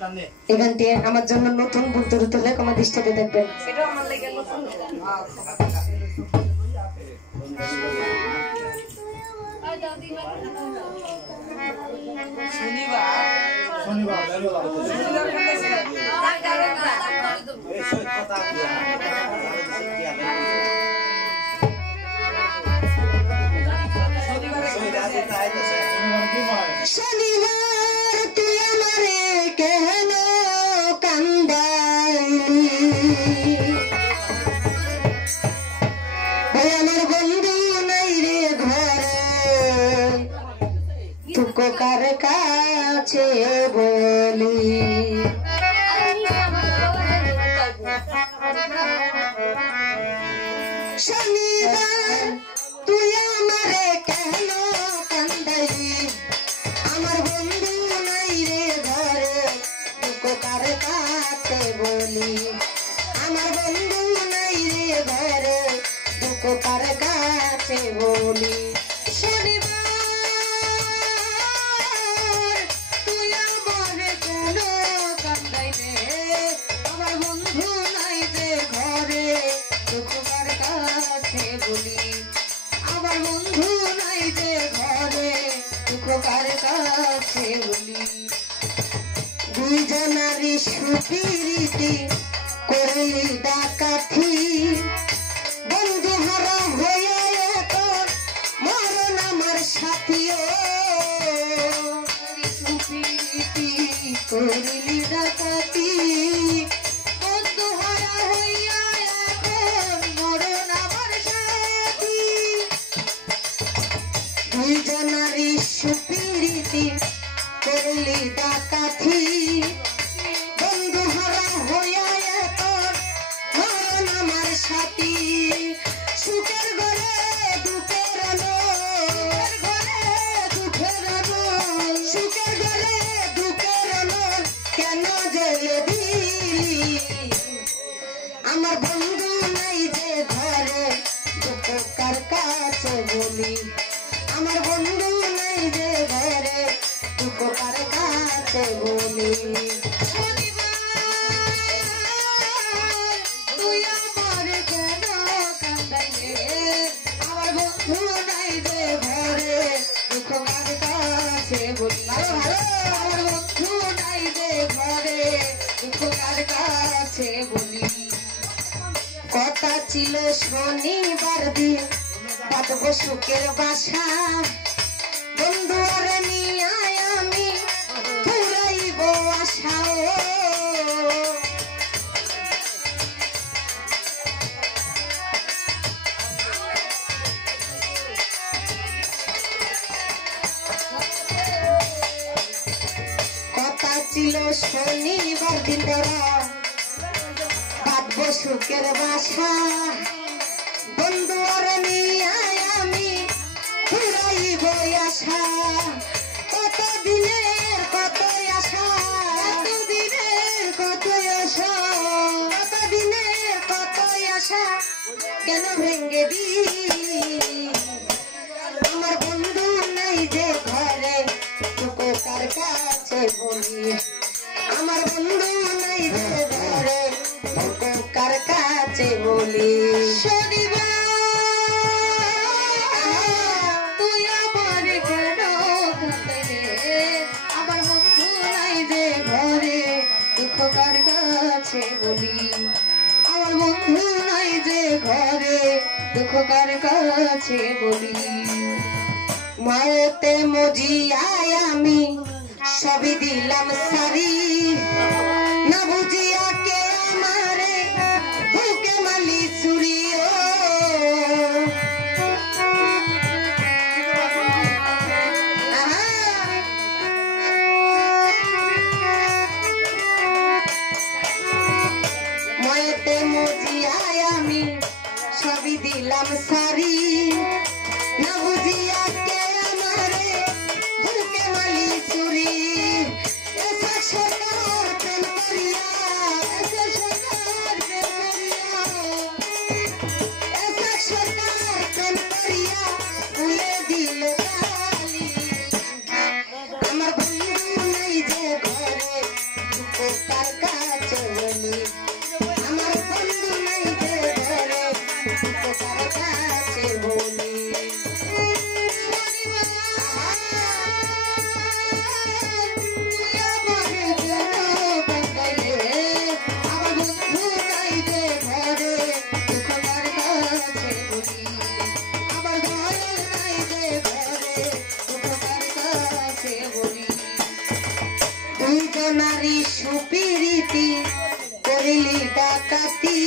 এই গানটি আমার জন্য নতুন বলতে হলে আমার দৃষ্টিতে দেখবেন। শনিবার তুই আমারে কেন কান্দাইলি, আমার বন্ধু নাই রে ঘরে, তুকো কার কাছে বলি। শনিবার তুই আমারে কেন কান্দাইলি, আমার বন্ধু নাই রে ঘরে, তুকো কার কাছে বলি। আমার বন্ধু নাই রে ঘরে, তুকো কার কাছে বলি। শনিবার তুই আমারে কেন কান্দাইলে, আমার বন্ধু নাই রে ঘরে, তুকো কার কাছে বলি। আমার বন্ধু নাই রে ঘরে, তুকো কার কাছে বলি। দুইজনারই সুপিরিতি করলি ডাকাঠি, বন্ধু হারা হয়ে তোর মরণ আমার সাথীও। সুপিরিতি করলি ডাকাঠি, বন্ধু হারা হইয়া এখন মরণ আমার সাথী। দুইজনারই সুপিরিতি করলি ডাকাঠি, বন্ধু হারা হইয়া এখন মরণ আমার সাথী। সুখের ঘরে দুঃখের আলো, সুখের ঘরে দুঃখের আলো কেন জ্বলে দিলি। আমার বন্ধু নাই যে ঘরে, দুঃখ কার কাছে বলি। আমার বন্ধু নাই যে ঘরে, দুঃখ কার কাছে বলি। তুই আমার কেন কান্দাইলে, আমার বন্ধু নাই যে ঘরে, দুঃখ কার কাছে বলি। আমার বন্ধু নাই যে ঘরে, দুঃখ কার কাছে বলি। কথা ছিল শনিবার দিন বাঁধব সুখের বাসা, বন্ধু আরে নিয়ে আমি ফুরাইব আশা। কথা ছিল শনিবার দিন বাঁধব সুখের বাসা, বন্ধু আরে নিয়ে আমি ফুরাইব আশা। কত দিনের কত আশা, কত দিনের কত আশা, কত দিনের কত আশা কেন ভেঙে দিলি। আমার বন্ধু নাই যে ঘরে, তুকো কার কাছে বলি। আমার বন্ধু নাই যে ঘরে, তুকো কার কাছে বলি। শনিবার তুই আমার কেন কাঁদাইলে, আমার বন্ধু নাই যে ঘরে, দুঃখ কার কাছে বলি। আমার বন্ধু নাই যে ঘরে, দুঃখ কার কাছে বলি। মায়েতে মজিয়ায় আমি সবই দিলাম সারি, না বুঝিয়া কে আমারে বুকে মালি চুরিও। মায়েতে মজিয়ায় আমি সবই দিলাম সারি, না বুঝিয়া কে আমারে বুকে মালি চুরি। এসা সরকার প্রেম করিয়া, এসা সরকার প্রেম করিয়া, এসা সরকার প্রেম করিয়া ভুলে দিল কালি। আমার বন্ধু নাই যে ঘরে, দুঃখ উপকার কাছে বলি আমার বন্ধু নাই যে ঘরে উপকার কাছে বলি নারী সুপিরিতি করিলি ডাকাতি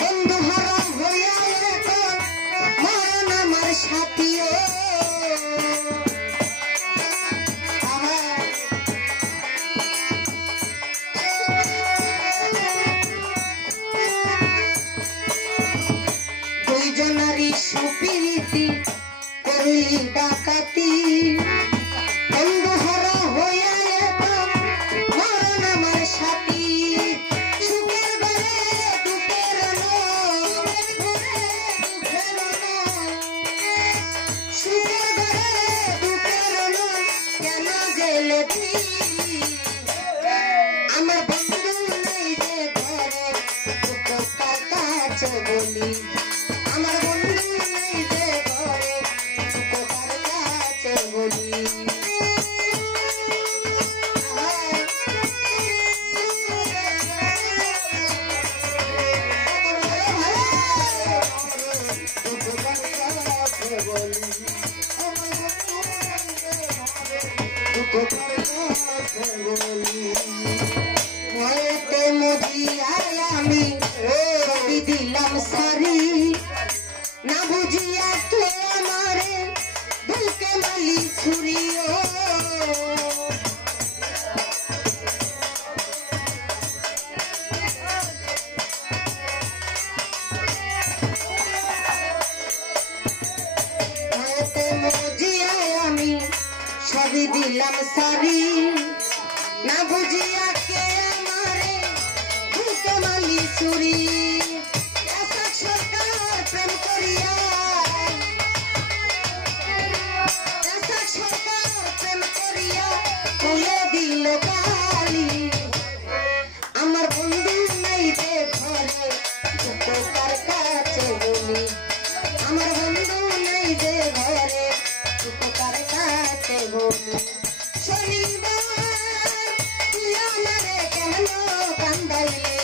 বন্ধু হারাম হইয়া এখন মরণ আমার সাথীও দুইজনারই সুপিরিতি করিলি ডাকাতি বন্ধু হারা হইয়া আমার বন্ধু নাই যে ঘরে উপকার কাছে বলি আমার বন্ধু নাই যে ঘরে উপকার কাছে বলি মরেতে মজিয়ায় আমি ছবি দিলাম সারি না বুঝিয়া কে আমারে বুকে মালি ছুরিও মরেতে মজিয়ায় আমি ছবি দিলাম সারি না বুঝিয়া কে আমারে বুকে মালি ছুরি সরকার প্রেম করিয়া সরকার প্রেম করিয়া তুলে দিল গালি আমার বন্ধু নাই যে ঘরে উপকার কাছে বলি আমার বন্ধু নাই যে ঘরে উপকার কাছে বলি শনিবার তুই আমারে কেন কান্দাইলি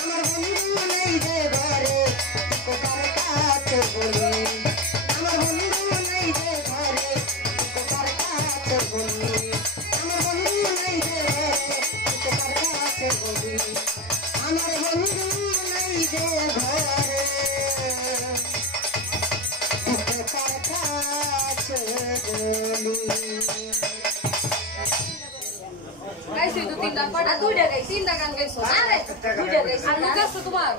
আমার বন্ধু নাই যে ঘরে উপকার কাছে বলি আমার বন্ধু নাই যে ঘরে উপকার কাছে বলি আমার বন্ধু নাই যে ঘরে উপকার কাছে বলি আমার বন্ধু নাই যে ঘরে উপকার কাছে বলি গাইছি তো তিনটা পাটা দুইটা গাইছি তিনটা গান গাইছো আরে দুইটা গাইছি আর গাইছো তোমার